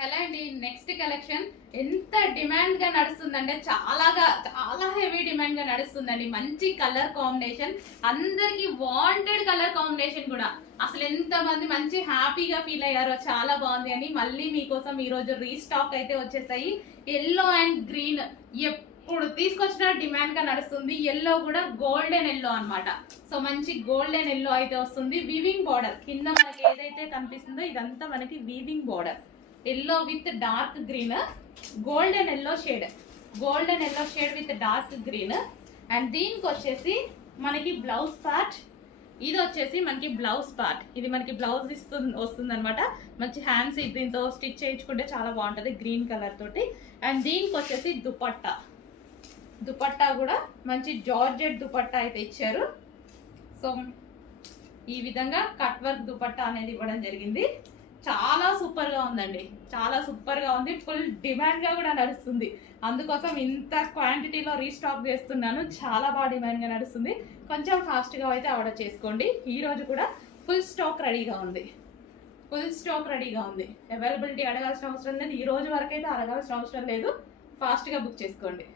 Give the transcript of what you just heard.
Hello అండి, next collection ఎంత demand గా నడుస్తుందంటే చాలా హెవీ డిమాండ్ గా నడుస్తుందండి. మంచి కలర్ కాంబినేషన్, అందరికి వాంటెడ్ కలర్ కాంబినేషన్ కూడా. అసలు ఎంత మంది మంచి హ్యాపీగా ఫీల్ అయ్యారో, చాలా బాగుంది అని మళ్ళీ మీకోసం ఈ రోజు రీస్టాక్ అయితే వచ్చేసాయి. ఎల్లో అండ్ గ్రీన్ ఎప్పుడు తీసుకొచ్చిన డిమాండ్ గా నడుస్తుంది. ఎల్లో కూడా గోల్డెన్ ఎల్లో అన్నమాట. సో మంచి గోల్డెన్ ఎల్లో అయితే వస్తుంది. వీవింగ్ బార్డర్ కింద మనకి ఏదైతే కనిపిస్తుందో ఇదంతా మనకి weaving border. Yellow with dark green, golden yellow shade with dark green. And దీనికి వచ్చేసి మనకి బ్లౌజ్ పార్ట్, ఇది వచ్చేసి మనకి బ్లౌజ్ పార్ట్. ఇది మనకి బ్లౌజ్ వస్తుంది అనమాట. మంచి హ్యాండ్స్ దీంతో స్టిచ్ చేయించుకుంటే చాలా బాగుంటుంది గ్రీన్ కలర్ తోటి. అండ్ దీనికి వచ్చేసి దుపట్టా కూడా మంచి జార్జెట్ దుపట్టా అయితే ఇచ్చారు. సో ఈ విధంగా కట్ వర్క్ దుపట్టా అనేది ఇవ్వడం జరిగింది. చాలా సూపర్ గా ఉందండి, చాలా సూపర్ గా ఉంది. ఫుల్ డిమాండ్ గా కూడా నడుస్తుంది. అందుకోసం ఇంత క్వాంటిటీలో రీస్టాక్ చేస్తున్నాను. చాలా బాగా డిమాండ్ గా నడుస్తుంది. కొంచెం ఫాస్ట్ గా అయితే ఆర్డర్ చేసుకోండి. ఈ రోజు కూడా ఫుల్ స్టాక్ రెడీగా ఉంది. అవైలబిలిటీ అడగాల్సిన అవసరం లేదు. ఈ రోజు వరకు అయితే అడగాల్సిన అవసరం లేదు. ఫాస్ట్ గా బుక్ చేసుకోండి.